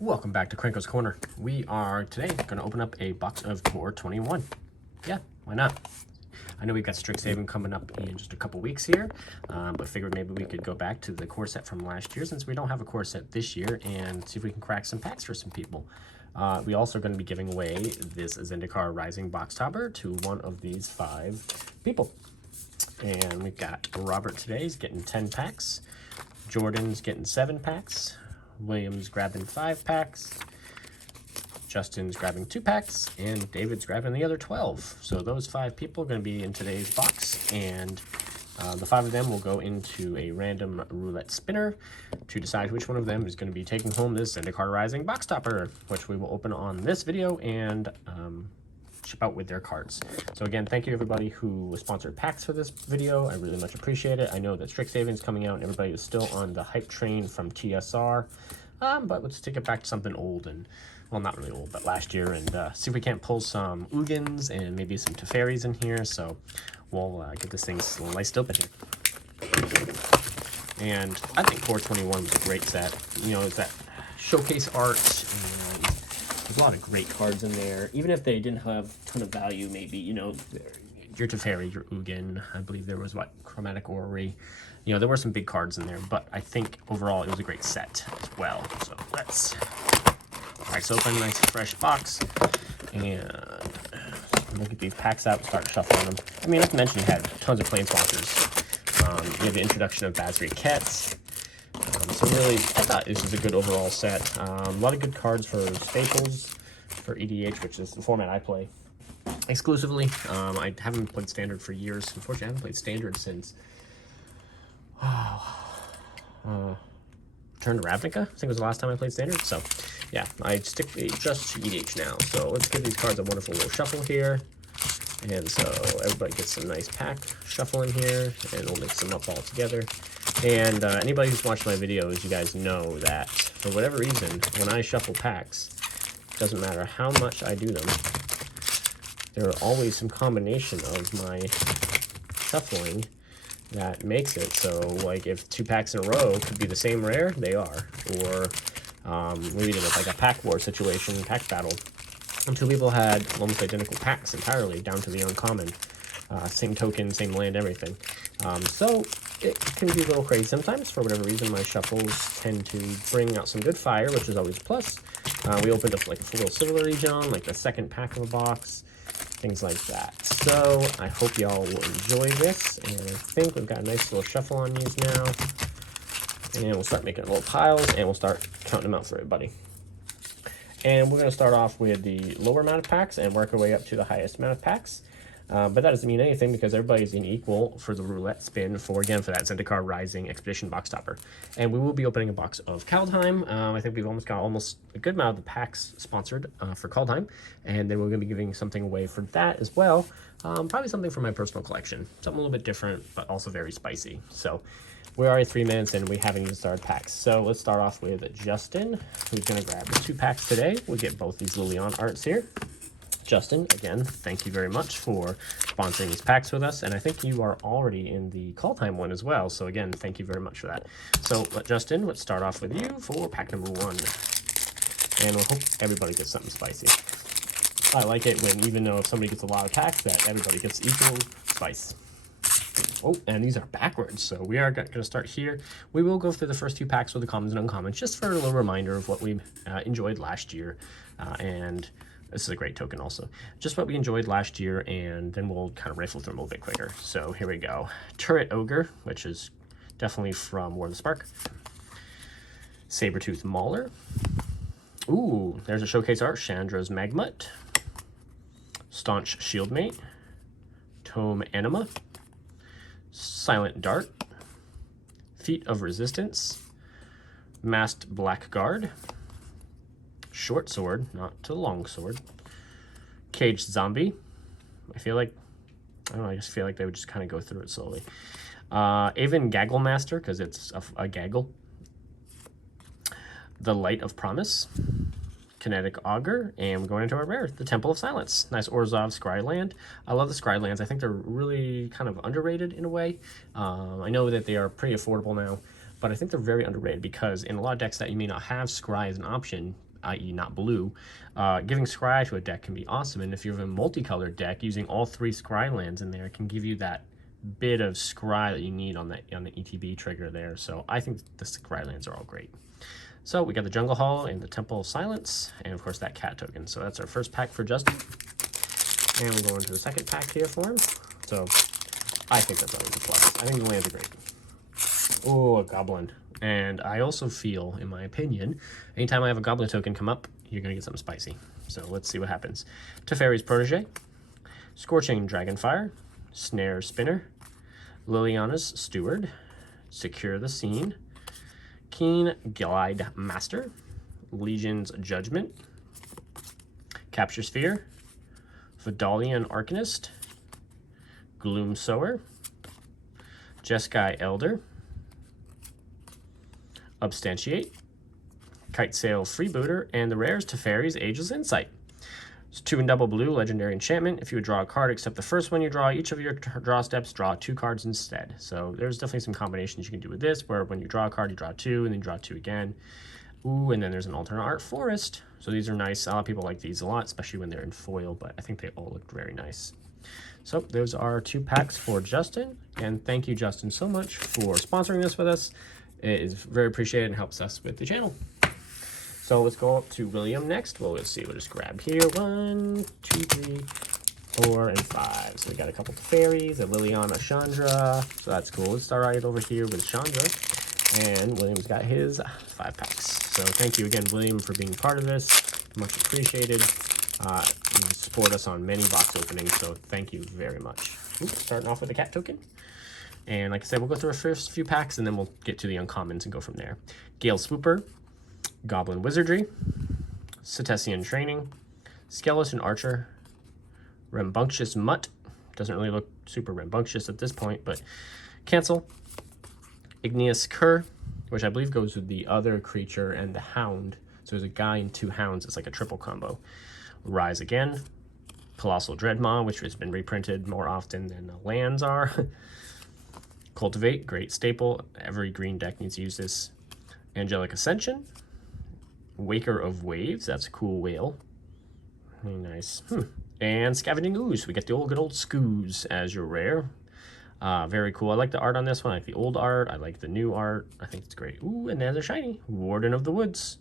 Welcome back to Krenkoscorner. We are today going to open up a box of Core 21. Yeah, why not? I know we've got Strixhaven coming up in just a couple weeks here, but figured maybe we could go back to the core set from last year since we don't have a core set this year and see if we can crack some packs for some people. We also are going to be giving away this Zendikar Rising box topper to one of these 5 people. And we've got Robert today, he's getting 10 packs. Jordan's getting 7 packs. William's grabbing 5 packs. Justin's grabbing 2 packs, and David's grabbing the other 12. So those 5 people are going to be in today's box, and the 5 of them will go into a random roulette spinner to decide which one of them is going to be taking home this Zendikar Rising box topper, which we will open on this video and ship out with their cards. So again, thank you everybody who sponsored packs for this video. I really much appreciate it. I know that Strixhaven is coming out and everybody is still on the hype train from TSR, but let's take it back to something old and, well, not really old, but last year, and see if we can't pull some Ugins and maybe some Teferis in here. So we'll get this thing sliced open here. And I think Core 21 was a great set. You know, it's that showcase art, and there's a lot of great cards in there. Even if they didn't have a ton of value, maybe, you know, your Teferi, your Ugin, I believe there was, what, Chromatic Orrery. You know, there were some big cards in there, but I think overall it was a great set as well. So let's price open, nice fresh box, and look at these packs out and start shuffling them. I mean, not to mention you had tons of Planeswalkers. You have the introduction of Basri Kets. So really, I thought this was a good overall set. A lot of good cards for Staples, for EDH, which is the format I play exclusively. I haven't played Standard for years. Unfortunately, I haven't played Standard since Return to Ravnica, I think was the last time I played Standard. So yeah, I stick just to EDH now. So let's give these cards a wonderful little shuffle here. And so everybody gets some nice pack shuffle in here, and we'll mix them up all together. And anybody who's watched my videos, you guys know that for whatever reason, when I shuffle packs, it doesn't matter how much I do them, there are always some combination of my shuffling that makes it so, like, if 2 packs in a row could be the same rare, they are. Or we did like a pack war situation, pack battle, and 2 people had almost identical packs entirely, down to the uncommon. Same token, same land, everything. So it can be a little crazy sometimes. For whatever reason, my shuffles tend to bring out some good fire, which is always a plus. We opened up like a full Silver Legion, like a second pack of a box, things like that. So I hope y'all will enjoy this, and I think we've got a nice little shuffle on these now. And we'll start making little piles, and we'll start counting them out for everybody. And we're going to start off with the lower amount of packs and work our way up to the highest amount of packs. But that doesn't mean anything because everybody's in equal for the roulette spin for that Zendikar Rising Expedition box topper. And we will be opening a box of Kaldheim. I think we've almost got a good amount of the packs sponsored for Kaldheim. And then we're going to be giving something away for that as well. Probably something from my personal collection. Something a little bit different, but also very spicy. So we're already 3 minutes and we haven't even started packs. So let's start off with Justin, who's going to grab the 2 packs today. We'll get both these Lilian arts here. Justin, again, thank you very much for sponsoring these packs with us. And I think you are already in the Kaldheim one as well. So again, thank you very much for that. So Justin, let's start off with you for pack number 1. And we'll hope everybody gets something spicy. I like it when, even though if somebody gets a lot of packs, that everybody gets equal spice. Oh, and these are backwards, so we are going to start here. We will go through the first 2 packs with the commons and uncommons, just for a little reminder of what we enjoyed last year. And this is a great token also. Just what we enjoyed last year, and then we'll kind of rifle through them a little bit quicker. So here we go. Turret Ogre, which is definitely from War of the Spark. Sabertooth Mauler. Ooh, there's a showcase art. Chandra's Magmut. Staunch Shieldmate. Tome Anima. Silent Dart. Feet of Resistance. Masked Blackguard. Short Sword, not to long sword. Caged Zombie. I don't know, I just feel like they would just kind of go through it slowly. Aven Gagglemaster, because it's a gaggle. The Light of Promise. Kinetic Augur, and we're going into our rare, the Temple of Silence. Nice Orzhov Scryland. I love the Scrylands. I think they're really kind of underrated in a way. I know that they are pretty affordable now, but I think they're very underrated because in a lot of decks that you may not have Scry as an option, i.e. not blue, giving scry to a deck can be awesome. And if you have a multicolored deck, using all 3 scry lands in there can give you that bit of scry that you need on the ETB trigger there. So I think the scry lands are all great. So we got the Jungle Hall and the Temple of Silence, and of course that cat token. So that's our first pack for Justin. And we'll go into the second pack here for him. So I think that's always a plus. I think the lands are great. Oh, a Goblin. And I also feel, in my opinion, anytime I have a Goblin token come up, you're going to get something spicy. So let's see what happens. Teferi's Protege, Scorching Dragonfire, Snare Spinner, Liliana's Steward, Secure the Scene, Keen Glide Master, Legion's Judgment, Capture Sphere, Vidalian Arcanist, Gloom Sower, Jeskai Elder, Substantiate, Kite Sail Freebooter, and the rares Teferi's Ageless Insight. It's 2 and double blue, legendary enchantment. If you would draw a card except the first one you draw, each of your draw steps, draw 2 cards instead. So there's definitely some combinations you can do with this, where when you draw a card, you draw 2, and then you draw 2 again. Ooh, and then there's an alternate art forest. So these are nice. A lot of people like these a lot, especially when they're in foil, but I think they all look very nice. So those are 2 packs for Justin, and thank you, Justin, so much for sponsoring this with us. It is very appreciated and helps us with the channel. So let's go up to William next. Well, let's see. We'll just grab here 1, 2, 3, 4, and 5. So we got a couple of fairies, a Liliana Chandra. So that's cool. Let's start right over here with Chandra. And William's got his 5 packs. So thank you again, William, for being part of this. Much appreciated. You support us on many box openings, so thank you very much. Oops, starting off with a cat token. And like I said, we'll go through our first few packs, and then we'll get to the uncommons and go from there. Gale Swooper, Goblin Wizardry, Cetacean Training, Skeleton Archer, Rambunctious Mutt. Doesn't really look super rambunctious at this point, but cancel. Igneous Cur, which I believe goes with the other creature and the hound. So there's a guy and 2 hounds. It's like a triple combo. Rise Again, Colossal Dreadmaw, which has been reprinted more often than the lands are. Cultivate, great staple. Every green deck needs to use this. Angelic Ascension, Waker of Waves. That's a cool whale. Very nice. And Scavenging Ooze. We get the good old Scoos as your rare. Very cool. I like the art on this one. I like the old art. I like the new art. I think it's great. Ooh, and there's a shiny. Warden of the Woods.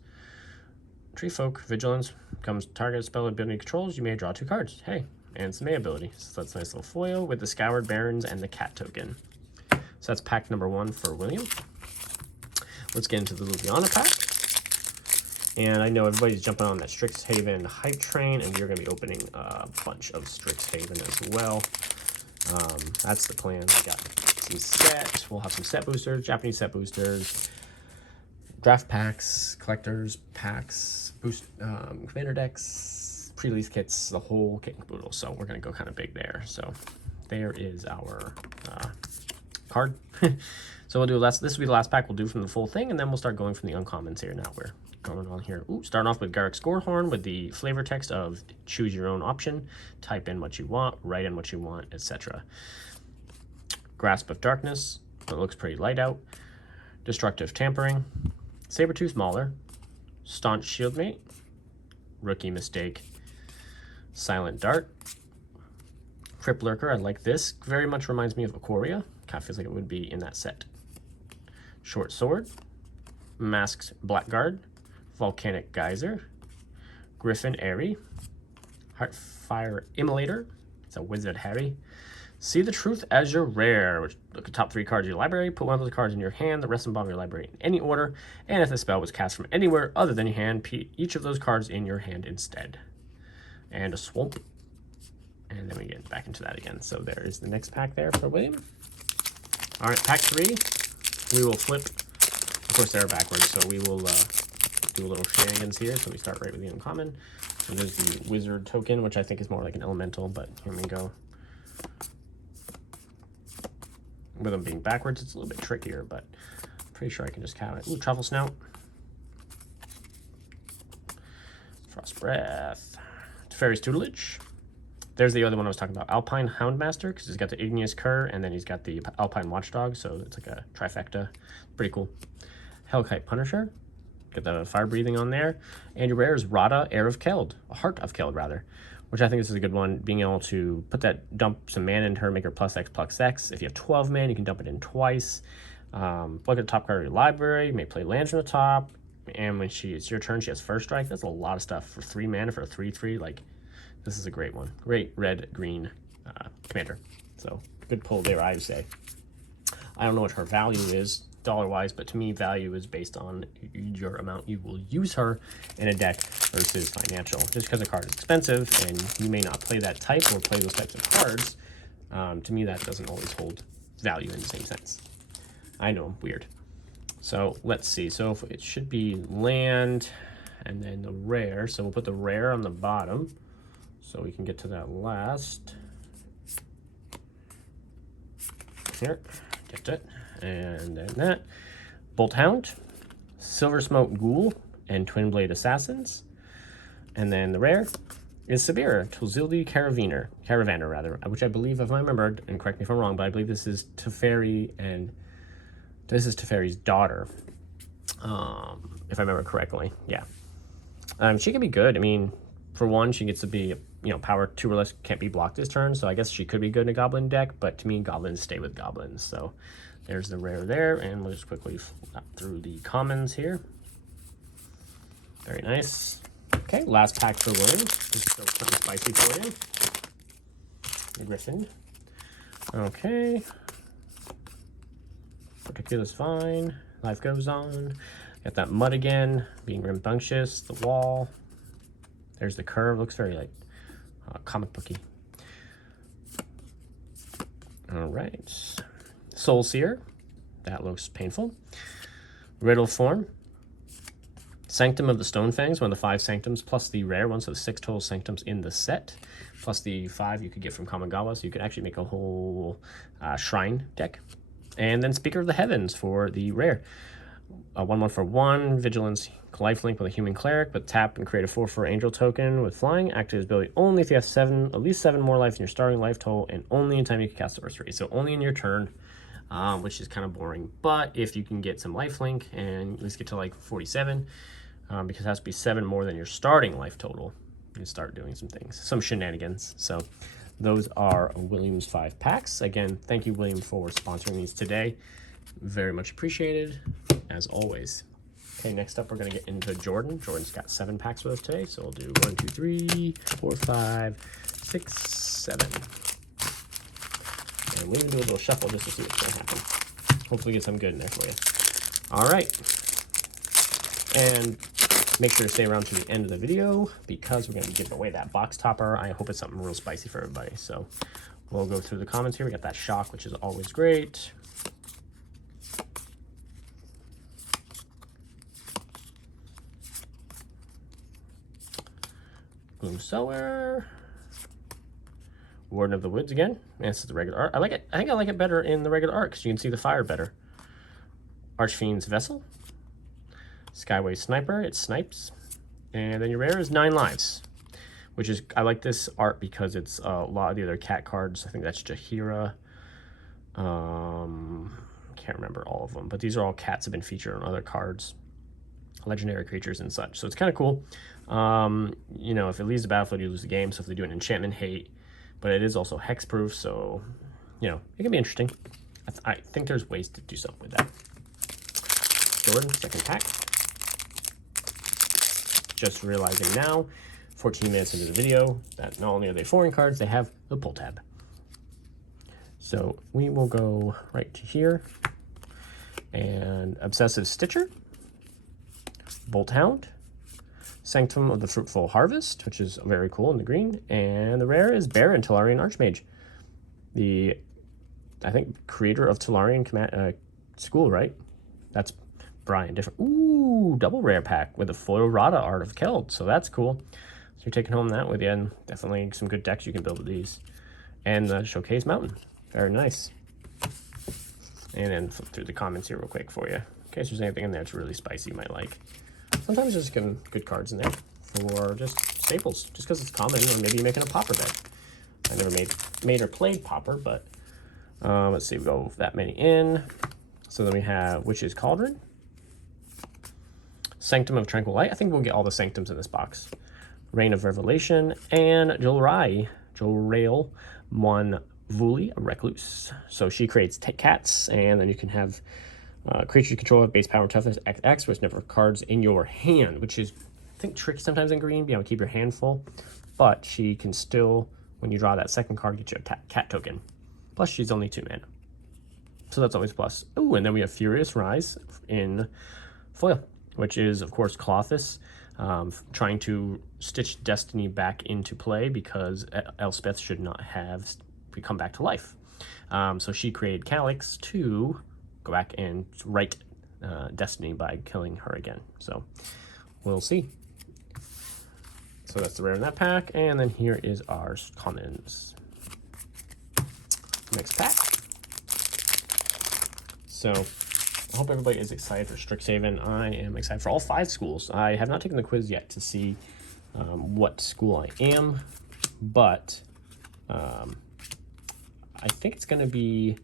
Tree Folk, Vigilance. Comes target spell ability controls. You may draw 2 cards. Hey, and some May ability. So that's a nice little foil with the Scoured Barrens and the cat token. So that's pack number 1 for William. Let's get into the Liliana pack. And I know everybody's jumping on that Strixhaven hype train, and we're going to be opening a bunch of Strixhaven as well. That's the plan. We got some sets. We'll have some set boosters, Japanese set boosters, draft packs, collectors packs, commander decks, pre-release kits, the whole kit and caboodle. So we're going to go kind of big there. So there is our card. So we'll do this will be the last pack we'll do from the full thing, and then we'll start going from the uncommons here. Now we're going on here. Ooh, starting off with Garrick Scorehorn with the flavor text of choose your own option, type in what you want, write in what you want, etc. Grasp of Darkness, it looks pretty light out. Destructive Tampering, Sabertooth Mauler, Staunch Shieldmate, Rookie Mistake, Silent Dart, Crypt Lurker. I like this. Very much reminds me of Ikoria. Kind of feels like it would be in that set. Short Sword, Masked Blackguard, Volcanic Geyser, Griffin Airy, Heartfire Immolator. It's a Wizard Harry. See the Truth as your rare, which look at top 3 cards of your library, put 1 of those cards in your hand, the rest of them bottom of your library in any order, and if the spell was cast from anywhere other than your hand, put each of those cards in your hand instead. And a Swamp. And then we get back into that again. So there is the next pack there for William. All right, pack 3, we will flip. Of course, they're backwards, so we will do a little shenanigans here. So we start right with the uncommon. So there's the Wizard token, which I think is more like an elemental, but here we go. With them being backwards, it's a little bit trickier, but I'm pretty sure I can just count it. Ooh, Truffle Snout. Frost Breath. Teferi's Tutelage. There's the other one I was talking about, Alpine Houndmaster, because he's got the Igneous Cur, and then he's got the Alpine Watchdog, so it's like a trifecta. Pretty cool. Hellkite Punisher, Get the fire breathing on there. And your rare is Rada, Heir of Keld, a Heart of Keld rather, which I think this is a good one. Being able to put that, dump some mana into her, make her +X. If you have 12 mana, you can dump it in twice. Look at the top card of your library. You may play lands from the top. And when it's your turn, she has first strike. That's a lot of stuff for 3 mana for a 3/3. Like, this is a great one. Great red-green commander. So good pull there, I would say. I don't know what her value is dollar-wise, but to me, value is based on your amount you will use her in a deck versus financial. Just because a card is expensive and you may not play that type or play those types of cards, to me that doesn't always hold value in the same sense. I know, weird. So let's see. So if it should be land and then the rare. So we'll put the rare on the bottom so we can get to that last. Here, get it. And then that. Bolt Hound, Silver Smoke Ghoul, and Twin Blade Assassins. And then the rare is Sabira, Tozildi Caravaner rather, which I believe, if I remembered, and correct me if I'm wrong, but I believe this is Teferi, and this is Teferi's daughter, if I remember correctly. Yeah. She can be good. I mean, for one, she gets to be, power 2 or less, can't be blocked this turn, so I guess she could be good in a goblin deck, but to me, goblins stay with goblins. So there's the rare there, and we'll just quickly flip through the commons here. Very nice. Okay, last pack for William. Just throw something spicy for you. The Griffin. Okay. Particular's fine. Life goes on. Got that mud again, being rambunctious. The wall. There's the curve. Looks very like comic booky. All right. Soul Seer. That looks painful. Riddle Form. Sanctum of the Stonefangs, one of the 5 sanctums, plus the rare one, so 6 total sanctums in the set, plus the 5 you could get from Kamigawa, so you could actually make a whole shrine deck. And then Speaker of the Heavens for the rare. 1/1 for 1, Vigilance, lifelink with a human cleric, but tap and create a 4/4 angel token with flying. Active ability only if you have at least 7 more life in your starting life total, and only in time you can cast sorcery. So only in your turn, which is kind of boring. But if you can get some lifelink and at least get to like 47, because it has to be 7 more than your starting life total, you can start doing some things, some shenanigans. So those are William's 5 packs. Again, thank you, William, for sponsoring these today. Very much appreciated, as always. Okay, next up we're going to get into Jordan. Jordan's got 7 packs with us today, so we'll do 1, 2, 3, 4, 5, 6, 7. And we're going to do a little shuffle just to see what's going to happen. Hopefully get some good in there for you. All right. And make sure to stay around to the end of the video because we're going to give away that box topper. I hope it's something real spicy for everybody. So we'll go through the comments here. We got that shock, which is always great. Gloom Sower. Warden of the Woods again. And this is the regular art. I like it. I think I like it better in the regular art because you can see the fire better. Archfiend's Vessel. Skyway Sniper, it snipes. And then your rare is 9 lives, which is, I like this art because it's a lot of the other cat cards. I think that's Jahira. Can't remember all of them, but these are all cats that have been featured on other cards, legendary creatures and such. So it's kind of cool. If it leaves the battlefield, you lose the game. So if they do an enchantment, hate, but it is also hexproof. So, it can be interesting. I think there's ways to do something with that. Jordan, second pack. Just realizing now, 14 minutes into the video, that not only are they foreign cards, they have the pull tab. So we will go right to here. And Obsessive Stitcher, Bolt Hound, Sanctum of the Fruitful Harvest, which is very cool in the green. And the rare is Baron, Tolarian Archmage. The, I think, creator of Tolarian School, right? That's Brian, different. Ooh, double rare pack with a foil Rada Art of Keld. So that's cool. So you're taking home that with you, and definitely some good decks you can build with these. And the Showcase Mountain. Very nice. And then flip through the comments here real quick for you, in case there's anything in there that's really spicy you might like. Sometimes just getting good cards in there for just staples, just because it's common, or maybe you're making a Pauper deck. I never made or played Pauper, but let's see, we go that many in. So then we have Witch's Cauldron, Sanctum of Tranquil Light. I think we'll get all the Sanctums in this box. Reign of Revelation, and Jolrael Mon Vuli, a Recluse. So she creates cats, and then you can have creatures you control have base power and toughness XX, which never cards in your hand, which is, I think, tricky sometimes in green, be able to keep your hand full. But she can still, when you draw that second card, get you a cat token. Plus, she's only 2 mana. So that's always a plus. Ooh, and then we have Furious Rise in foil, which is, of course, Clothis, trying to stitch Destiny back into play because Elspeth should not have come back to life. So she created Calyx to go back and right Destiny by killing her again. So we'll see. So that's the rare in that pack. And then here is our commons. Next pack. So I hope everybody is excited for Strixhaven. I am excited for all 5 schools. I have not taken the quiz yet to see what school I am, but I think it's going to be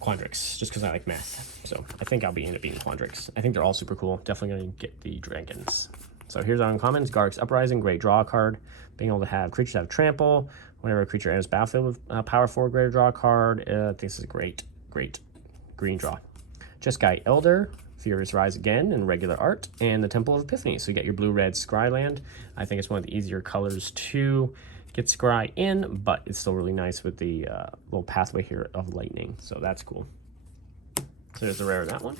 Quandrix, just because I like math. So I think I'll end up being Quandrix. I think they're all super cool. Definitely going to get the dragons. So here's our uncommons. Garruk's Uprising, great draw card. Being able to have creatures have trample. Whenever a creature enters battlefield with power 4, greater draw card. This is a great green draw. Jeskai Elder, Furious Rise again in regular art, and the Temple of Epiphany. So you get your blue-red Scryland. I think it's one of the easier colors to get Scry in, but it's still really nice with the little pathway here of lightning. So that's cool. So there's the rare of that one.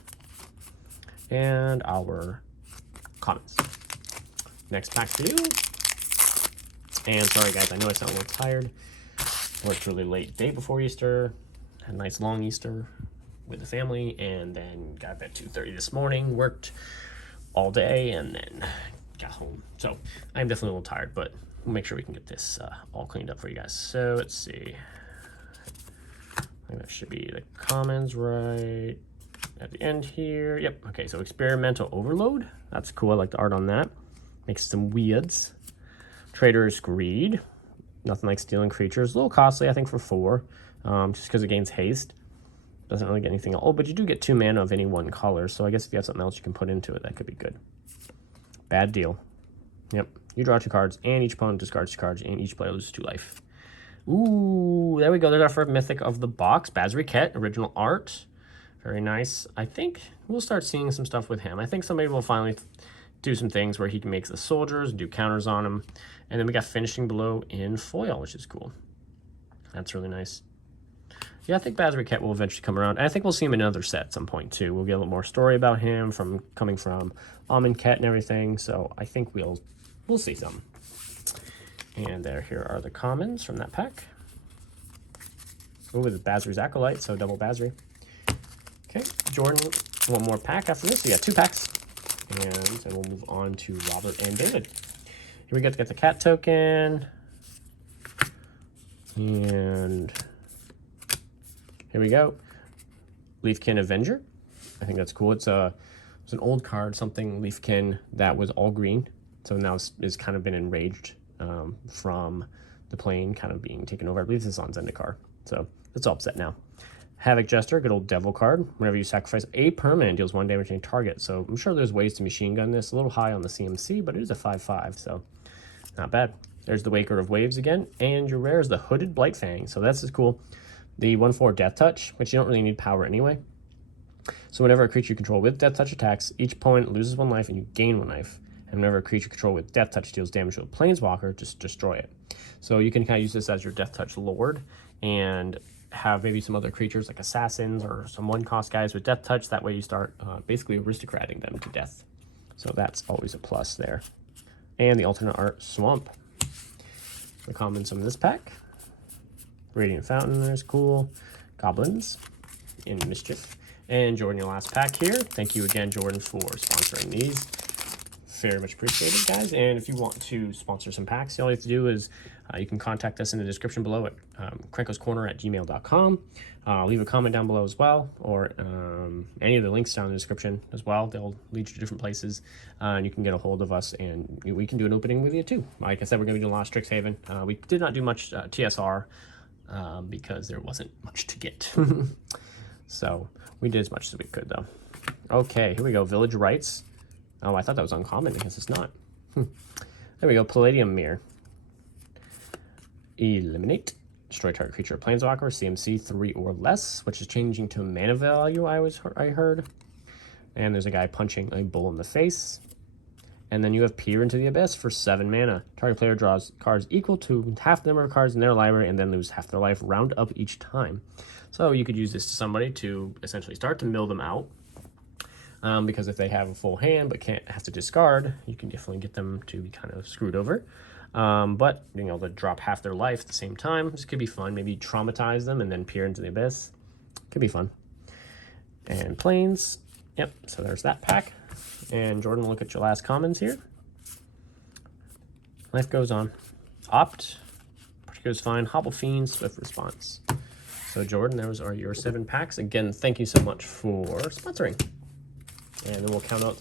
And our commons. Next pack for you. And sorry guys, I know I sound a little tired. Worked really late day before Easter. Had a nice long Easter with the family, and then got up at 2:30 this morning, worked all day, and then got home. So I'm definitely a little tired, but we'll make sure we can get this all cleaned up for you guys. So let's see. I think that should be the commons right at the end here. Yep. Okay, so Experimental Overload. That's cool. I like the art on that. Makes some weirds. Trader's Greed. Nothing like stealing creatures. A little costly, I think, for 4. Just because it gains haste. Doesn't really get anything else. Oh, but you do get 2 mana of any one color, so I guess if you have something else you can put into it, that could be good. Bad deal. Yep. You draw 2 cards, and each opponent discards 2 cards, and each player loses 2 life. Ooh, there we go. There's our first mythic of the box. Bazriket, original art. Very nice. I think we'll start seeing some stuff with him. I think somebody will finally do some things where he can make the soldiers, do counters on them. And then we got Finishing Blow in foil, which is cool. That's really nice. Yeah, I think Bazriket will eventually come around. And I think we'll see him in another set at some point, too. We'll get a little more story about him coming from Amonkhet and everything. So I think we'll see some. And here are the commons from that pack. Oh, with Bazri's Acolyte, so double Bazri. Okay, Jordan, one more pack after this. So yeah, 2 packs. And then we'll move on to Robert and David. Here we get to get the cat token. And here we go. Leafkin Avenger. I think that's cool. It's an old card, something Leafkin that was all green. So now it's kind of been enraged from the plane kind of being taken over. I believe this is on Zendikar. So it's all upset now. Havoc Jester, good old devil card. Whenever you sacrifice a permanent, deals 1 damage to any target. So I'm sure there's ways to machine gun this. A little high on the CMC, but it is a 5/5, so not bad. There's the Waker of Waves again. And your rare is the Hooded Blightfang. So that's just cool. The 1/4 Death Touch, which you don't really need power anyway. So whenever a creature you control with Death Touch attacks, each opponent loses 1 life and you gain 1 life. And whenever a creature you control with Death Touch deals damage to a Planeswalker, just destroy it. So you can kind of use this as your Death Touch Lord and have maybe some other creatures like assassins or some 1-cost guys with Death Touch. That way you start basically aristocrating them to death. So that's always a plus there. And the alternate art Swamp. The commons from this pack. Radiant Fountain, there's cool. Goblins in Mischief. And Jordan, your last pack here. Thank you again, Jordan, for sponsoring these. Very much appreciated, guys. And if you want to sponsor some packs, all you have to do is you can contact us in the description below at Krenkoscorner@gmail.com. Leave a comment down below as well, or any of the links down in the description as well. They'll lead you to different places, and you can get a hold of us, and we can do an opening with you too. Like I said, we're going to be doing a lot of Strixhaven. We did not do much TSR because there wasn't much to get. So we did as much as we could, though. Okay, here we go. Village Rites. Oh, I thought that was uncommon. I guess it's not. There we go. Palladium Mirror. Eliminate. Destroy target creature or planeswalker. CMC 3 or less, which is changing to mana value, I heard. And there's a guy punching a bull in the face. And then you have Peer into the Abyss for 7 mana. Target player draws cards equal to half the number of cards in their library and then lose half their life. Round up each time. So you could use this to somebody to essentially start to mill them out. Because if they have a full hand but have to discard, you can definitely get them to be kind of screwed over. But being able to drop half their life at the same time, this could be fun. Maybe traumatize them and then Peer into the Abyss. Could be fun. And Plains. Yep, so there's that pack. And Jordan, look at your last comments here. Life goes on. Opt. Particular's fine. Hobble Fiend. Swift Response. So Jordan, those are your 7 packs. Again, thank you so much for sponsoring. And then we'll count out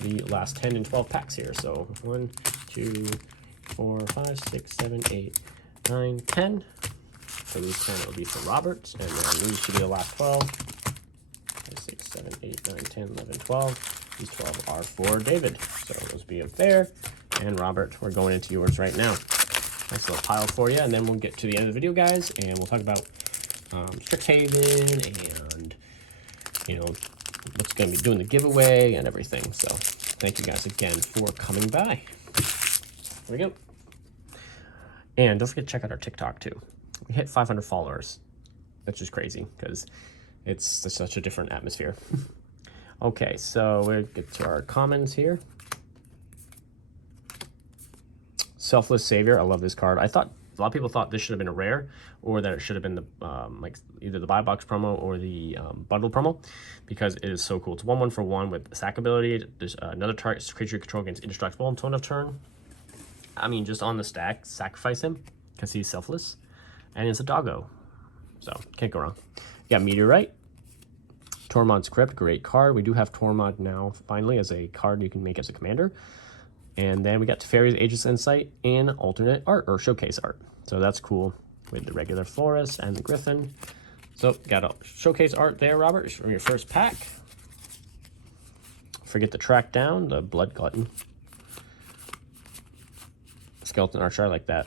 the last 10 and 12 packs here. So 1, 2, 4, 5, 6, 7, 8, 9, 10. So these 10 will be for Robert. And then these should be the last 12. 5, 6, 7, 8, 9, 10, 11, 12. These 12 are for David. So those be up there. And Robert, we're going into yours right now. Nice little pile for you. And then we'll get to the end of the video, guys. And we'll talk about Strixhaven and, you know, what's going to be doing the giveaway and everything. So thank you guys again for coming by. There we go. And don't forget to check out our TikTok too. We hit 500 followers. That's just crazy because it's such a different atmosphere. Okay, so we'll get to our comments here. Selfless Savior. I love this card. I thought a lot of people thought this should have been a rare, or that it should have been the like either the buy box promo or the bundle promo, because it is so cool. It's 1/1 for 1 with sack ability. There's another target creature you control against indestructible until end of turn. I mean, just on the stack, sacrifice him because he's selfless, and it's a doggo, so can't go wrong. You got Meteorite. Tormod's Crypt, great card. We do have Tormod now, finally, as a card you can make as a commander. And then we got Teferi's Aegis Insight in alternate art, or showcase art. So that's cool with the regular Forest and the Griffin. So got a showcase art there, Robert, from your first pack. Forget to track down the Blood Glutton. Skeleton Archer, I like that.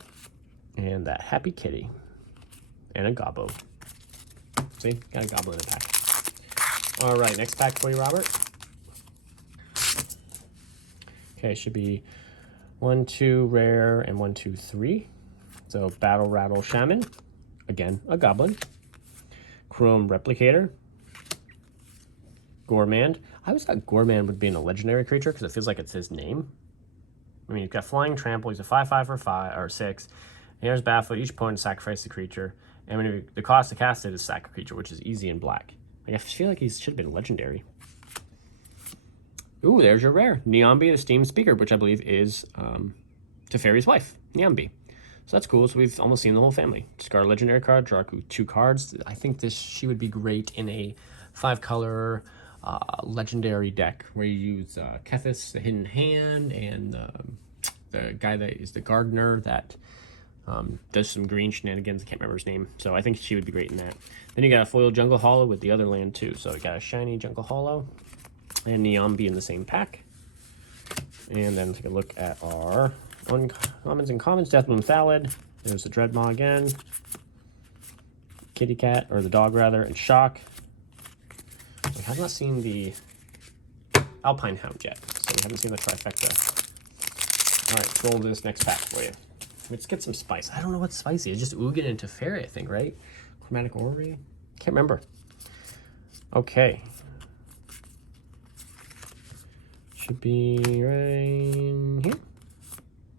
And that Happy Kitty. And a Gobbo. See, got a Gobbo in the pack. All right, next pack for you, Robert. Okay, should be 1, 2 rare and 1, 2, 3. So Battle Rattle Shaman, again a goblin. Chrome Replicator. Gormand. I always thought Gormand would be a legendary creature because it feels like it's his name. I mean, you've got Flying Trample. He's a 5/5 for 5 or 6. And here's Battlefield. Each opponent sacrifices a creature, and when the cost to cast it is sack a creature, which is easy in black. Like, I feel like he should have been legendary. Ooh, there's your rare. Neombi, the Steam Speaker, which I believe is Teferi's wife, Neombi. So that's cool. So we've almost seen the whole family. Discard a legendary card, draw 2 cards. I think she would be great in a 5-color legendary deck where you use Kethis, the Hidden Hand, and the guy that is the gardener that does some green shenanigans. I can't remember his name. So I think she would be great in that. Then you got a foil Jungle Hollow with the other land too. So you got a shiny Jungle Hollow and Neombi in the same pack. And then take a look at our uncommons and commons. Deathbloom Thallid. There's the Dreadmaw again. Kitty Cat, or the dog rather, and Shock. We have not seen the Alpine Hound yet, so we haven't seen the trifecta. All right, roll into this next pack for you. Let's get some spice. I don't know what's spicy. It's just Ugin and Teferi, I think, right? Chromatic Orrery? Can't remember. Okay. Should be right here.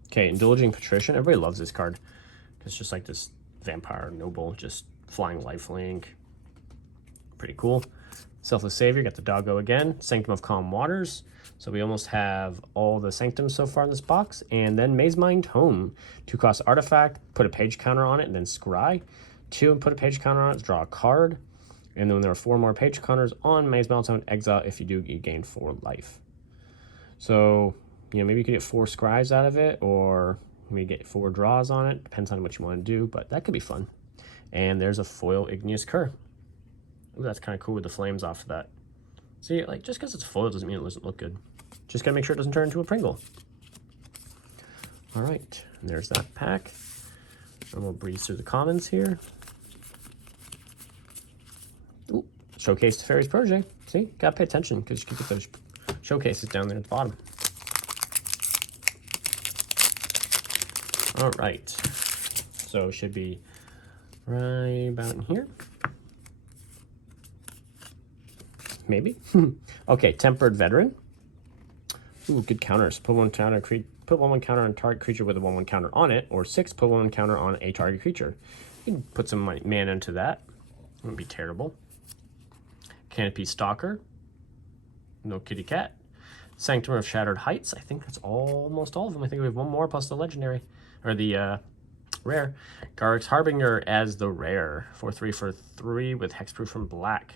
Okay, Indulging Patrician. Everybody loves this card. It's just like this vampire noble, just flying lifelink. Pretty cool. Selfless Savior, got the doggo again. Sanctum of Calm Waters. So we almost have all the Sanctums so far in this box. And then Mazemind Tome. 2-cost artifact, put a page counter on it, and then scry. 2 and put a page counter on it, draw a card. And then there are 4 more page counters on Mazemind Tome, exile. If you do, you gain 4 life. So, you know, maybe you could get 4 scries out of it, or maybe get 4 draws on it. Depends on what you want to do, but that could be fun. And there's a foil Igneous Cur. Ooh, that's kind of cool with the flames off of that. See, like, just because it's foil doesn't mean it doesn't look good. Just gotta make sure it doesn't turn into a Pringle. All right, and there's that pack. And we'll breeze through the commons here. Ooh, Showcase Fairy's Protege. See, gotta pay attention because you can get those showcases down there at the bottom. All right, so it should be right about in here. Maybe. Okay, Tempered Veteran. Ooh, good counters. Put one counter on target creature with a 1/1 counter on it, or 6 put 1 counter on a target creature. You can put some mana into that. Wouldn't be terrible. Canopy Stalker. No Kitty Cat. Sanctum of Shattered Heights. I think that's almost all of them. I think we have one more plus the legendary, or the rare. Garrick's Harbinger as the rare. 4/3 for 3 with hexproof from black.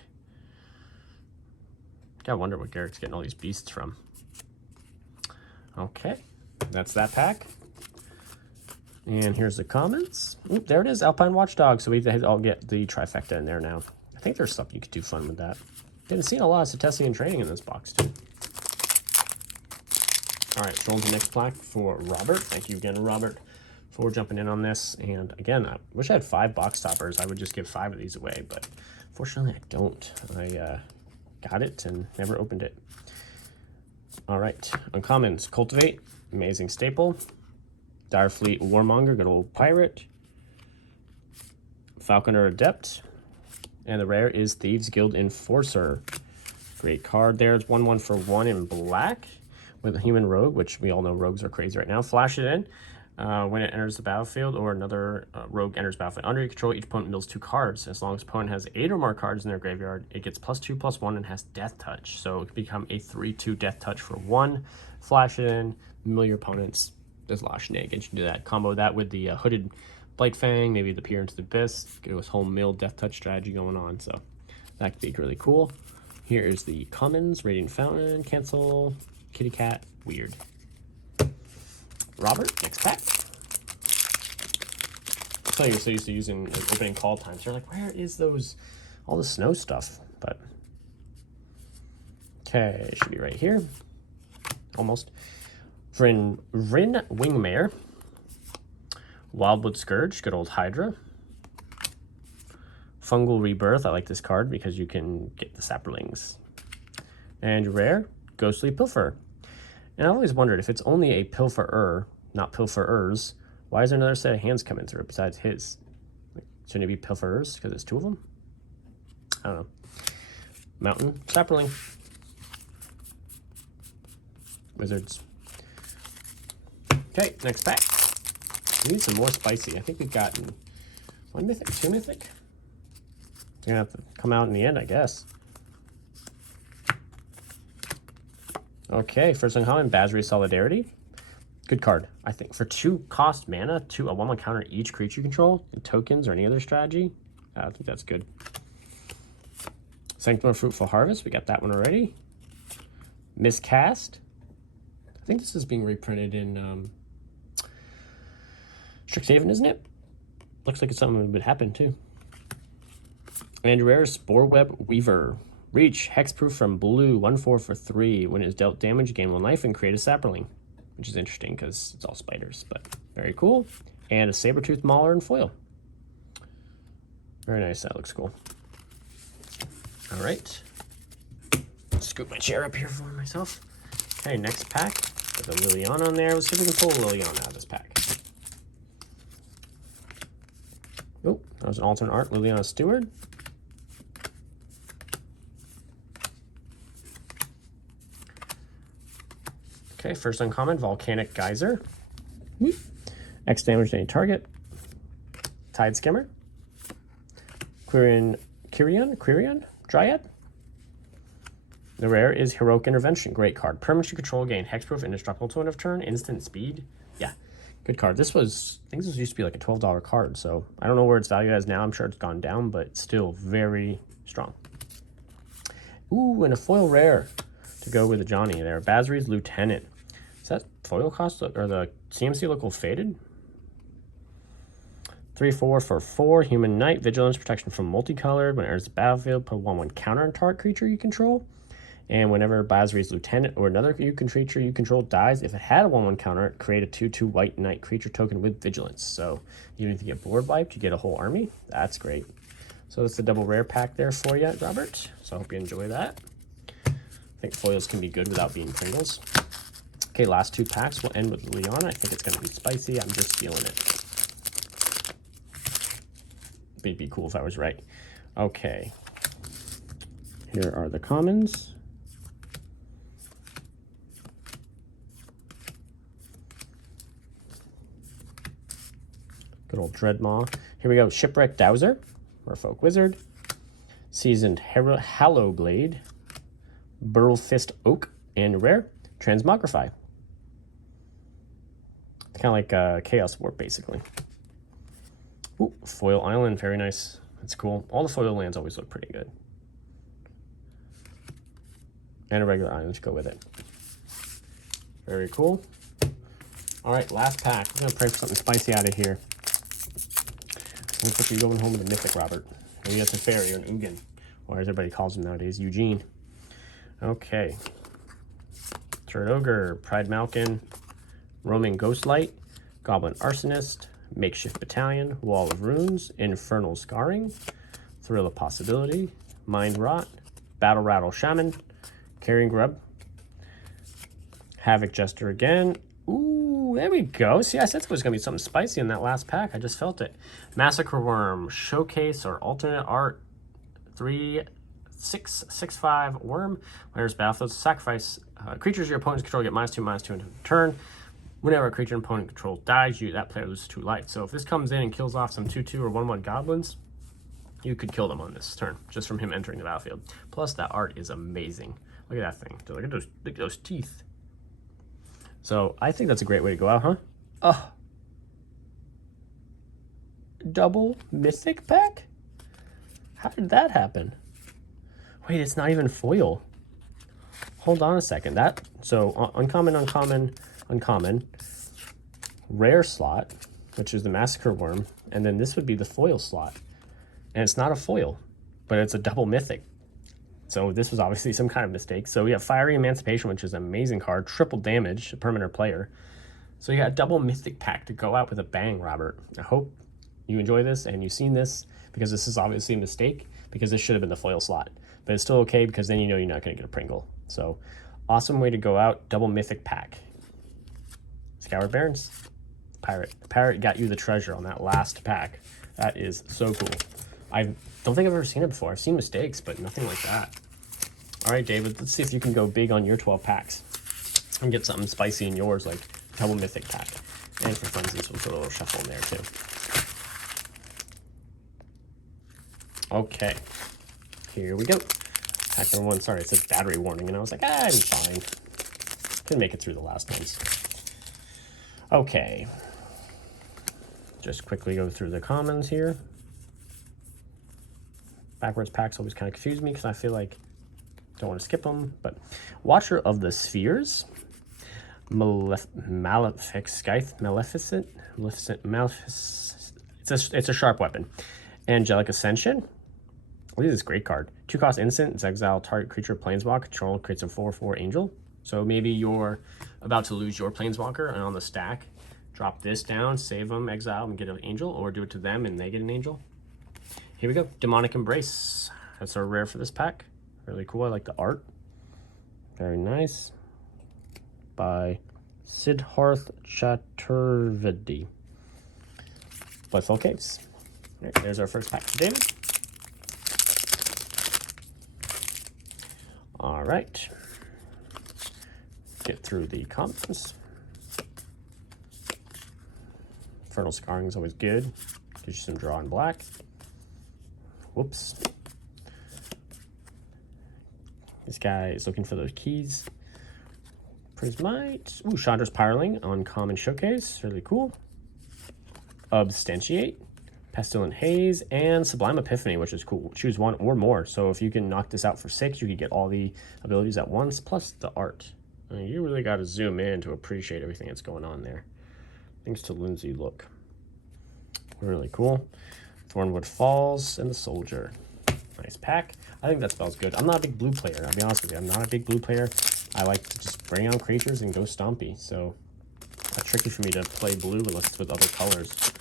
Gotta wonder what Garrick's getting all these beasts from. Okay, that's that pack. And here's the comments. Oop, there it is, Alpine Watchdog. So we all get the trifecta in there now. I think there's something you could do fun with that. Didn't see a lot of testing and training in this box too. All right, show the next pack for Robert. Thank you again, Robert, for jumping in on this. And again, I wish I had 5 box toppers. I would just give 5 of these away, but fortunately I don't. I got it and never opened it. All right, uncommons, Cultivate, amazing staple. Direfleet Warmonger, good old pirate. Falconer Adept. And the rare is Thieves Guild Enforcer. Great card there. It's 1/1 for 1 in black with a human rogue, which we all know rogues are crazy right now. Flash it in. When it enters the battlefield or another rogue enters battlefield under your control, each opponent mills 2 cards. As long as opponent has 8 or more cards in their graveyard, it gets +2/+1 and has Death Touch. So it can become a 3/2 Death Touch for 1. Flash it in, mill your opponents. There's a lot of shenanigans. You can do that. Combo that with the Hooded Blightfang, maybe the Peer into the Abyss. Get this whole mill Death Touch strategy going on. So that could be really cool. Here is the commons, Radiant Fountain, cancel, Kitty Cat, weird. Robert, next pack. So you're so used to using opening call times. You're like, where is all the snow stuff? But okay, it should be right here. Almost. Vryn Wingmare. Wildwood Scourge, good old Hydra. Fungal Rebirth, I like this card because you can get the Saplings. And rare, Ghostly Pilfer. And I've always wondered if it's only a Pilferer, not Pilferers, why is there another set of hands coming through besides his? Like, shouldn't it be Pilferers because there's 2 of them? I don't know. Mountain Sapling. Wizards. Okay, next pack. We need some more spicy. I think we've gotten 1 mythic, 2 mythic. It's gonna have to come out in the end, I guess. Okay, first uncommon, Basri Solidarity. Good card, I think. For 2 cost mana, a 1/1 counter each creature you control, and tokens or any other strategy. I think that's good. Sanctum of Fruitful Harvest, we got that one already. Miscast. I think this is being reprinted in Strixhaven, isn't it? Looks like it's something that would happen too. And rare, Sporeweb Weaver. Reach, hexproof from blue, 1/4 for 3. When it is dealt damage, gain 1 life and create a Sapling. Which is interesting because it's all spiders, but very cool. And a Sabertooth Mauler in foil. Very nice, that looks cool. All right. Scoop my chair up here for myself. Okay, next pack. Got the Liliana on there. Let's see if we can pull Liliana out of this pack. Oh, that was an alternate art, Liliana Steward. Okay, first uncommon, Volcanic Geyser. X damage to any target. Tide Skimmer. Quirion? Dryad? The rare is Heroic Intervention. Great card. Permanent you control, gain hexproof, indestructible to end of turn, instant speed. Yeah, good card. I think this used to be like a $12 card, so I don't know where its value is now. I'm sure it's gone down, but still very strong. Ooh, and a foil rare to go with the Johnny there. Basri's Lieutenant. Is that foil cost or the CMC look faded? 3/4 for 4. Human Knight. Vigilance, protection from multicolored. When it enters the battlefield, put 1/1 counter on target creature you control. And whenever Basri's lieutenant or another creature you control dies, if it had a 1/1 counter, create a 2/2 white knight creature token with vigilance. So even if you get board wiped, you get a whole army. That's great. So that's the double rare pack there for you, Robert. So I hope you enjoy that. I think foils can be good without being Pringles. Okay, last 2 packs. We'll end with Leon. I think it's going to be spicy. I'm just feeling it. It'd be cool if I was right. Okay. Here are the commons. Good old Dreadmaw. Here we go. Shipwreck Dowser, Merfolk Wizard. Seasoned Hallowblade. Burlfist Oak, and rare. Transmogrify. It's kind of like Chaos Warp, basically. Ooh, Foil Island, very nice. That's cool. All the foil lands always look pretty good. And a regular island to go with it. Very cool. All right, last pack. I'm gonna pray for something spicy out of here. Looks like you're going home with a mythic, Robert. Maybe that's a fairy or an Ugin, or as everybody calls him nowadays, Eugene. Okay. Turret Ogre, Pride Malkin, Roaming Ghostlight, Goblin Arsonist, Makeshift Battalion, Wall of Runes, Infernal Scarring, Thrill of Possibility, Mind Rot, Battle Rattle Shaman, Carrying Grub, Havoc Jester again. Ooh, there we go. See, I said it was going to be something spicy in that last pack. I just felt it. Massacre Worm, Showcase or Alternate Art, 3/6/6/5 Worm. Where's Battlefield? Sacrifice creatures your opponent's control get -2/-2 into turn. Whenever a creature opponent control dies, that player loses 2 life. So if this comes in and kills off some 2/2 or 1/1 goblins, you could kill them on this turn just from him entering the battlefield. Plus, that art is amazing. Look at that thing. Look at those teeth. So I think that's a great way to go out, huh? Oh, double mythic pack? How did that happen? Wait, it's not even foil. Hold on a second. So uncommon, uncommon, uncommon, rare slot, which is the Massacre Worm, and then this would be the foil slot. And it's not a foil, but it's a double mythic. So this was obviously some kind of mistake. So we have Fiery Emancipation, which is an amazing card, triple damage, a permanent player. So you got a double mythic pack to go out with a bang, Robert. I hope you enjoy this and you've seen this, because this is obviously a mistake, because this should have been the foil slot. But it's still okay, because then you know you're not going to get a Pringle. So awesome way to go out, double mythic pack. Scoured Barons, Pirate. The Pirate got you the treasure on that last pack. That is so cool. I don't think I've ever seen it before. I've seen mistakes, but nothing like that. All right, David, let's see if you can go big on your 12 packs and get something spicy in yours, like double mythic pack. And for funsies, we'll put a little shuffle in there too. Okay, here we go. Pack number 1. Sorry, it says battery warning, and I was like, I'm fine. Can make it through the last ones. Okay. Just quickly go through the commons here. Backwards packs always kind of confuse me because I feel like I don't want to skip them. But Watcher of the Spheres, Malefic Scythe, Maleficent. It's a sharp weapon. Angelic Ascension. Look at this great card. 2-cost instant. It's exile target creature planeswalker. Control creates a 4/4 angel. So maybe you're about to lose your planeswalker, and on the stack, drop this down, save them, exile, and get an angel, or do it to them and they get an angel. Here we go. Demonic Embrace. That's our rare for this pack. Really cool. I like the art. Very nice. By Siddharth Chaturvedi. Blissful Caves. All right, there's our first pack for David. All right. Get through the commons. Infernal Scarring is always good. Gives you some draw in black. Whoops. This guy is looking for those keys. Prismite. Ooh, Chandra's Pyreling, uncommon showcase. Really cool. Abstantiate. Pestilent Haze, and Sublime Epiphany, which is cool. Choose 1 or more. So if you can knock this out for 6, you can get all the abilities at once, plus the art. I mean, you really got to zoom in to appreciate everything that's going on there. Thanks to Lindsay Look. Really cool. Thornwood Falls and the Soldier. Nice pack. I think that spell's good. I'm not a big blue player. I'll be honest with you. I'm not a big blue player. I like to just bring out creatures and go stompy. So it's tricky for me to play blue unless it's with other colors.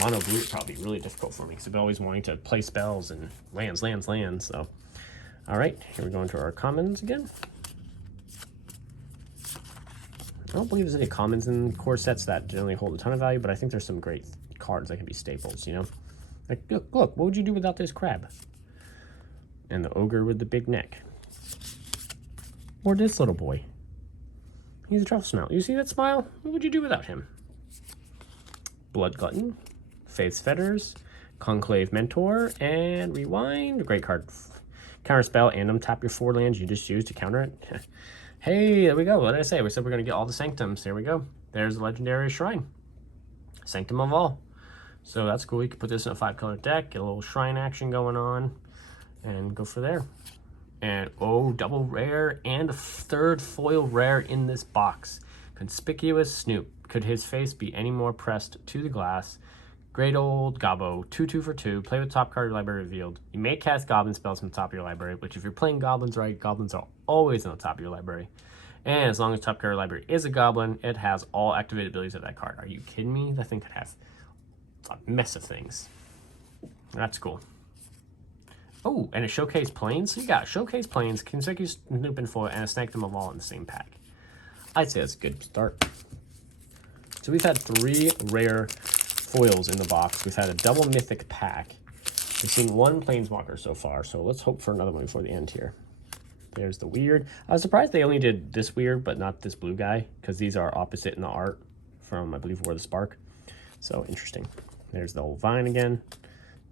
Mono blue would probably be really difficult for me because I've been always wanting to play spells and lands. So, all right, here we go into our commons again. I don't believe there's any commons in core sets that generally hold a ton of value, but I think there's some great cards that can be staples, you know? Like, look, what would you do without this crab? And the ogre with the big neck. Or this little boy. He's a truffle smile. You see that smile? What would you do without him? Blood Glutton, Faith's Fetters, Conclave Mentor, and Rewind. Great card. Counter spell and untap your 4 lands you just used to counter it. Hey, there we go. What did I say? We said we're going to get all the Sanctums. There we go. There's the Legendary Shrine. Sanctum of all. So that's cool. You can put this in a 5-color deck, get a little shrine action going on, and go for there. And, oh, double rare and a 3rd foil rare in this box. Conspicuous Snoop. Could his face be any more pressed to the glass? Great old Gobbo. 2/2 for 2. Play with top card of your library revealed. You may cast goblin spells from the top of your library, which if you're playing goblins right, goblins are always on the top of your library. And as long as top card of your library is a goblin, it has all activated abilities of that card. Are you kidding me? That thing could have a mess of things. That's cool. Oh, and a Showcase Plains. So you got Showcase Plains, Conspicuous Snoop and Foil, and a Sanctum of all in the same pack. I'd say that's a good start. So we've had 3 rare foils in the box. We've had a double mythic pack. We've seen 1 planeswalker so far, so let's hope for another one before the end here. There's the weird. I was surprised they only did this weird, but not this blue guy, because these are opposite in the art from, I believe, War of the Spark. So interesting. There's the old Vine again.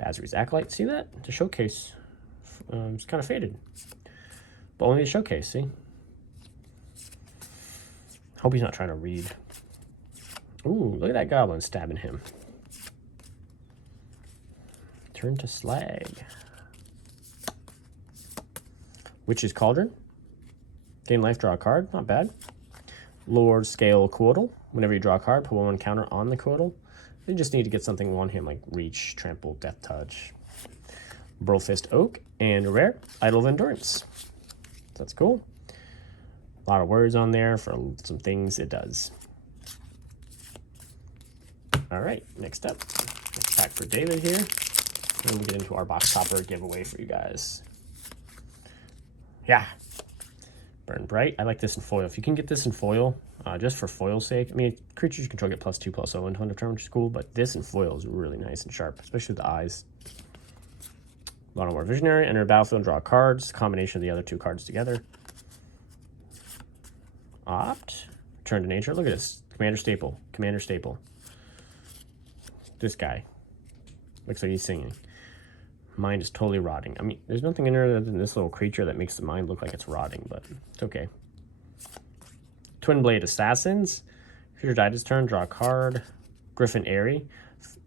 Bazzi's Acolyte. See that? The Showcase. It's kind of faded. But only the Showcase, see? Hope he's not trying to read. Ooh, look at that goblin stabbing him. Turn to Slag. Witch's Cauldron. Gain life, draw a card. Not bad. Lord Scale Coatl. Whenever you draw a card, put 1 counter on the Coatl. You just need to get something on him like Reach, Trample, Death Touch. Burlfist Oak. And a rare, Idol of Endurance. So that's cool. A lot of words on there for some things it does. All right, next up, next pack for David here. And we'll get into our box topper giveaway for you guys. Yeah, Burn Bright. I like this in foil. If you can get this in foil, just for foil's sake. I mean, creatures you control get +2/+0 into end of turn, which is cool, but this in foil is really nice and sharp, especially with the eyes. Mono War Visionary. Enter a battlefield and draw cards. Combination of the other 2 cards together. Opt. Return to nature. Look at this. Commander Staple. Commander Staple. This guy. Looks like he's singing. Mind is totally rotting. I mean, there's nothing in there other than this little creature that makes the mind look like it's rotting, but it's okay. Twin Blade Assassins. Creature died this turn, draw a card. Griffin Airy.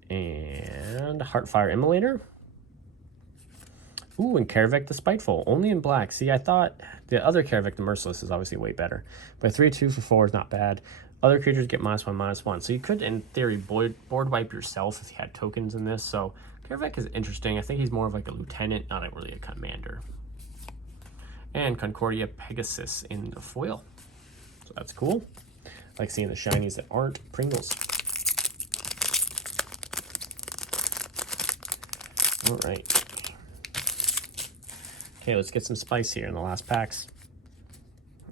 And Heartfire Immolator. Ooh, and Karavek the Spiteful. Only in black. See, I thought the other Karavek the Merciless is obviously way better. But 3/2 for 4 is not bad. Other creatures get -1/-1. So you could, in theory, board wipe yourself if you had tokens in this. So Karavek is interesting. I think he's more of like a lieutenant, not really a commander. And Concordia Pegasus in the foil. So that's cool. I like seeing the shinies that aren't Pringles. All right. Okay, let's get some spice here in the last packs.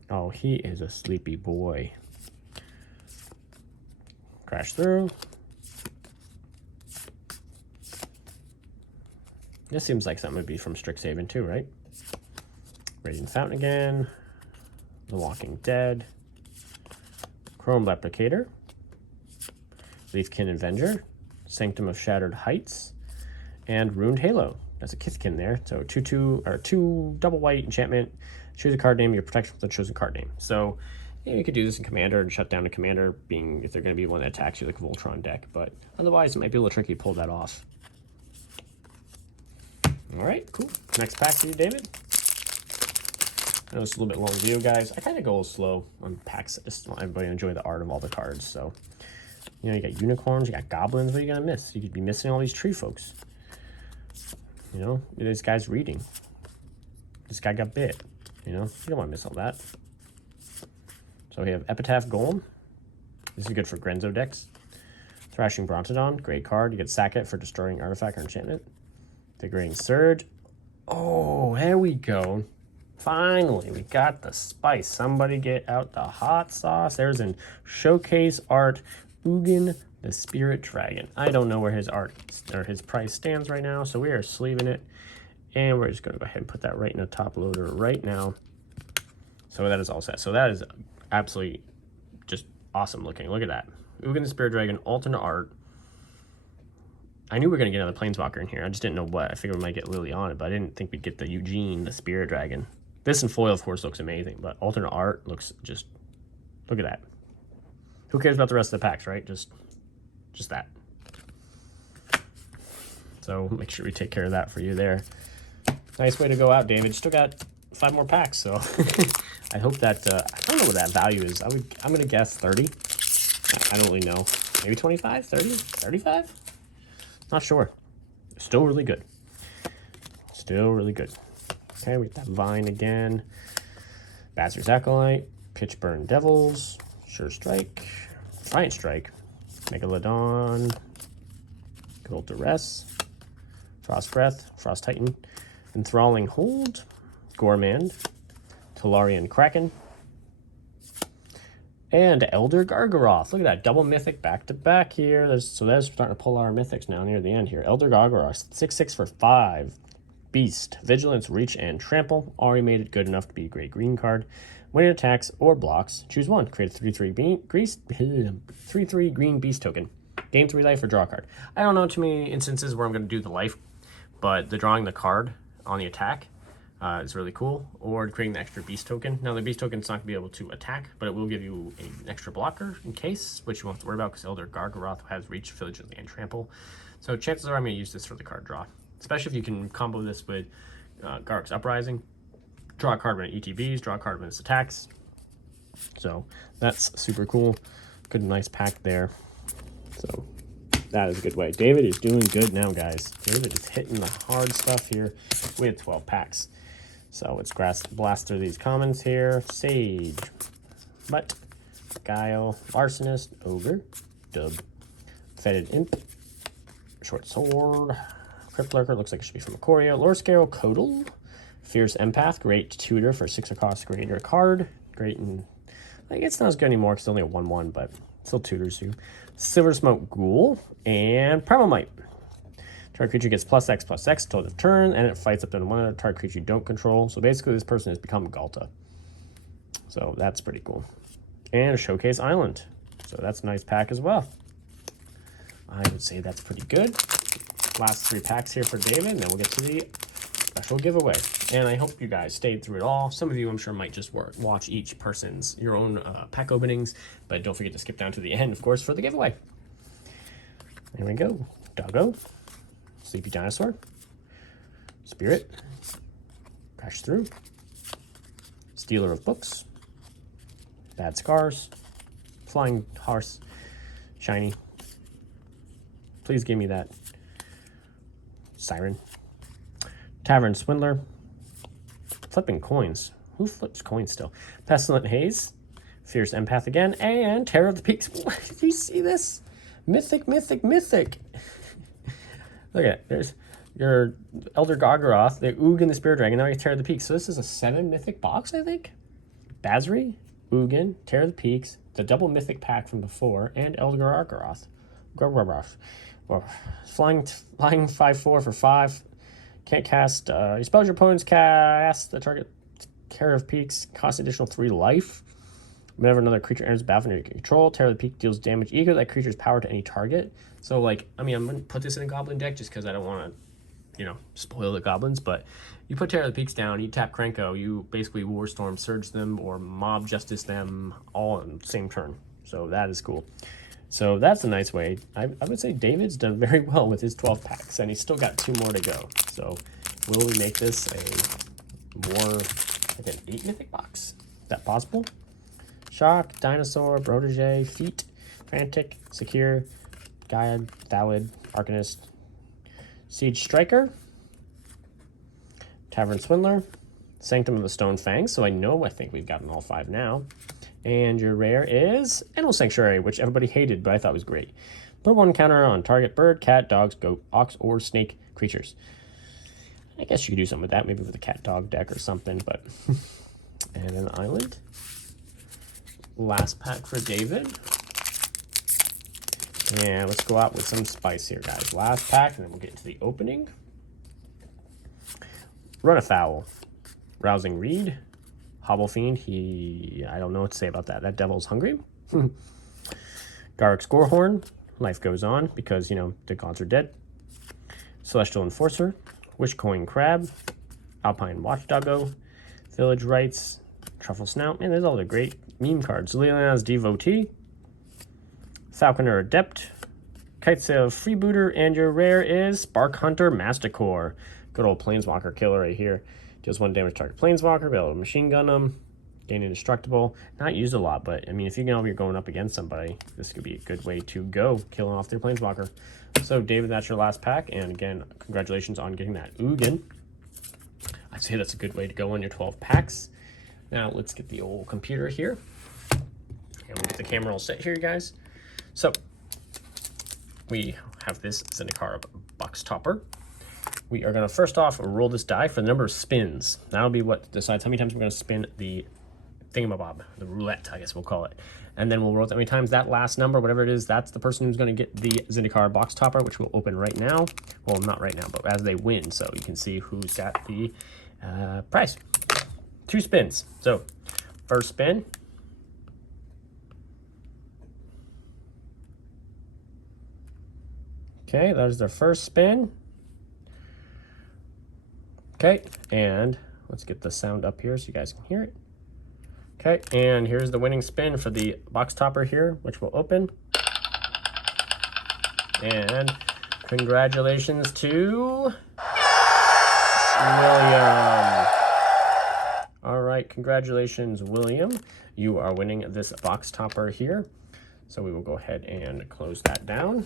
Oh, he is a sleepy boy. Crash through. This seems like something would be from Strixhaven too, right? Radiant Fountain again. The Walking Dead. Chrome Replicator. Leafkin Avenger. Sanctum of Shattered Heights. And Ruined Halo. That's a Kithkin there. So 2 double white enchantment. Choose a card name, your protection with the chosen card name. So yeah, you could do this in Commander and shut down a Commander, being if they're going to be one that attacks you like a Voltron deck. But otherwise, it might be a little tricky to pull that off. All right, cool. Next pack for you, David. I know it's a little bit long video, guys. I kind of go a little slow on packs. I just want everybody to enjoy the art of all the cards. So, you know, you got unicorns, you got goblins. What are you going to miss? You could be missing all these tree folks. You know, this guy's reading. This guy got bit. You know, you don't want to miss all that. So we have Epitaph Golem. This is good for Grenzo decks. Thrashing Brontodon, great card. You get sack it for destroying artifact or enchantment. Degrading Surge. Oh, there we go. Finally, we got the spice. Somebody get out the hot sauce. There's an showcase art Ugin the Spirit Dragon. I don't know where his art or his price stands right now, so we are sleeving it. And we're just going to go ahead and put that right in the top loader right now. So that is all set. So that is absolutely just awesome looking. Look at that. Ugin the Spirit Dragon, alternate art. I knew we were going to get another Planeswalker in here. I just didn't know what. I figured we might get Lily on it, but I didn't think we'd get the Ugin the Spirit Dragon. This in foil, of course, looks amazing, but alternate art looks just... Look at that. Who cares about the rest of the packs, right? Just that. So make sure we take care of that for you there. Nice way to go out, David. Still got 5 more packs, so I hope that I don't know what that value is. I'm gonna guess 30. I don't really know. Maybe 25, 30, 35? Not sure. Still really good. Still really good. Okay, we got that Vine again. Bastard's Acolyte, Pitchburn Devils, Sure Strike, Defiant Strike, Megalodon, Good Old Duress, Frost Breath, Frost Titan, Enthralling Hold, Gormand, Talarian Kraken, and Elder Gargaroth. Look at that, double mythic back to back here. So that's starting to pull our mythics now near the end here. Elder Gargaroth, 6/6 for 5. Beast, Vigilance, Reach, and Trample. Already made it good enough to be a great green card. When it attacks or blocks, choose one. Create a 3/3 green beast token. Gain 3 life or draw a card. I don't know too many instances where I'm going to do the life, but the drawing the card on the attack is really cool. Or creating the extra beast token. Now the beast token is not going to be able to attack, but it will give you an extra blocker in case, which you won't have to worry about because Elder Gargaroth has Reach, Vigilance, and Trample. So chances are I'm going to use this for the card draw. Especially if you can combo this with Garruk's Uprising. Draw a card when it ETBs, draw a card when it attacks. So that's super cool. Good, nice pack there. So that is a good way. David is doing good now, guys. David is hitting the hard stuff here with 12 packs. So let's blast through these commons here. Sage, Mutt, Guile, Arsonist, Ogre, Dub, Fetid Imp, Short Sword, Crypt Lurker, looks like it should be from Ikoria, Lore Scarrow, Codal, Fierce Empath, great tutor for 6 cost greater card. Great, and I guess it's not as good anymore because it's only a 1/1, but still tutors you. Silver Smoke Ghoul, and Primalmite. Target creature gets +X/+X till the turn, and it fights up to one other target creature you don't control. So basically, this person has become Galta. So that's pretty cool. And a Showcase Island. So that's a nice pack as well. I would say that's pretty good. Last 3 packs here for David, and then we'll get to the special giveaway. And I hope you guys stayed through it all. Some of you, I'm sure, might just watch each person's, your own pack openings, but don't forget to skip down to the end, of course, for the giveaway. There we go. Doggo, Sleepy Dinosaur, Spirit, Crash Through, Stealer of Books, Bad Scars, Flying Horse, Shiny. Please give me that. Siren, Tavern Swindler, Flipping Coins. Who flips coins still? Pestilent Haze, Fierce Empath again, and Terror of the Peaks. What? Did you see this? Mythic, mythic, mythic. Look at it. There's your Elder Gargaroth, the Ugin the Spirit Dragon, now you Terror of the Peaks. So this is a 7 mythic box, I think? Basri, Ugin, Terror of the Peaks, the double mythic pack from before, and Elder Gargaroth. Flying 5/4 for 5. Can't cast. You spell your opponent's cast the target Terror of Peaks. Cost additional 3 life. Whenever another creature enters the battlefield under your control, Terror of the Peak deals damage equal to that creature's power to any target. So, like, I mean, I'm going to put this in a Goblin deck just because I don't want to, you know, spoil the Goblins. But you put Terror of the Peaks down, you tap Krenko, you basically Warstorm Surge them or Mob Justice them all in the same turn. So that is cool. So that's a nice way. I would say David's done very well with his 12 packs, and he's still got 2 more to go. So will we make this a more, like an 8 mythic box? Is that possible? Shock, Dinosaur, Protege, Feet, Frantic, Secure, Gaia, Valid, Arcanist, Siege Striker, Tavern Swindler, Sanctum of the Stone Fangs. So I think we've gotten all 5 now. And your rare is Animal Sanctuary, which everybody hated, but I thought was great. Put 1 counter on target bird, cat, dogs, goat, ox, or snake creatures. I guess you could do something with that, maybe with a cat dog deck or something, but and an island. Last pack for David. And let's go out with some spice here, guys. Last pack, and then we'll get into the opening. Run Afoul, Rousing Reed, Hobble Fiend. I don't know what to say about that. That devil's hungry. Garrick Scorehorn, Life Goes On, because, you know, the gods are dead. Celestial Enforcer, Wishcoin Crab, Alpine Watchdoggo, Village Rites, Truffle Snout. Man, there's all the great meme cards. Liliana's Devotee, Falconer Adept, Kitesail Freebooter, and your rare is Spark Hunter Masticore. Good old Planeswalker killer right here. Deals 1 damage to target Planeswalker, be able to machine gun them, gain indestructible. Not used a lot, but I mean, if you know you're going up against somebody, this could be a good way to go, killing off their Planeswalker. So, David, that's your last pack, and again, congratulations on getting that Ugin. I'd say that's a good way to go on your 12 packs. Now, let's get the old computer here, and we'll get the camera all set here, guys. So, we have this Zendikar box topper. We are going to first off roll this die for the number of spins. That'll be what decides how many times we're going to spin the thingamabob, the roulette, I guess we'll call it. And then we'll roll it that many times. That last number, whatever it is, that's the person who's going to get the Zendikar box topper, which we'll open right now. Well, not right now, but as they win, so you can see who's got the prize. 2 spins. So, first spin. Okay, that is their first spin. Okay, and let's get the sound up here so you guys can hear it. Okay, and here's the winning spin for the box topper here, which will open. And congratulations to William. All right, congratulations, William. You are winning this box topper here. So we will go ahead and close that down.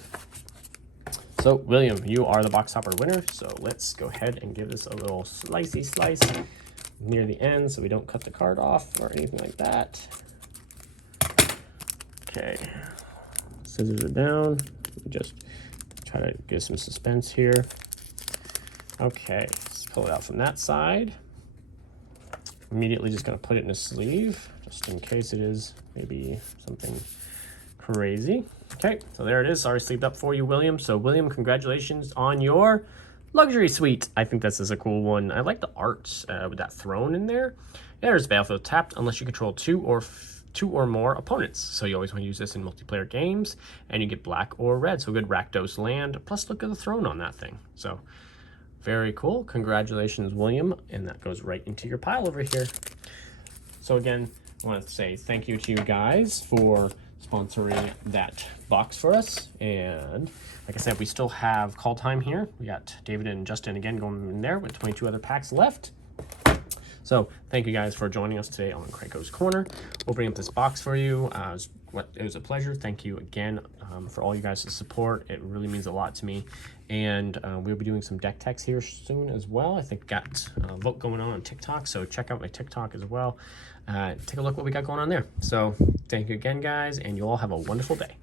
So, William, you are the box topper winner. So let's go ahead and give this a little slicey slice near the end so we don't cut the card off or anything like that. Okay, scissors are down. Just try to give some suspense here. Okay, let's pull it out from that side. Immediately just gonna put it in a sleeve just in case it is maybe something crazy. Okay, so there it is. Already sleeved up for you, William. So, William, congratulations on your luxury suite. I think this is a cool one. I like the art with that throne in there. Yeah, there's Battlefield tapped unless you control two or more opponents. So you always want to use this in multiplayer games, and you get black or red. So good Rakdos land. Plus, look at the throne on that thing. So very cool. Congratulations, William. And that goes right into your pile over here. So again, I want to say thank you to you guys for sponsoring that box for us. And like I said, we still have call time here. We got David and Justin again going in there with 22 other packs left. So thank you guys for joining us today on Krenkoscorner. Opening up this box for you. It was a pleasure. Thank you again for all you guys' support. It really means a lot to me. And we'll be doing some deck techs here soon as well. I think got a vote going on TikTok, so check out my TikTok as well. Take a look what we got going on there. So thank you again, guys, and you all have a wonderful day.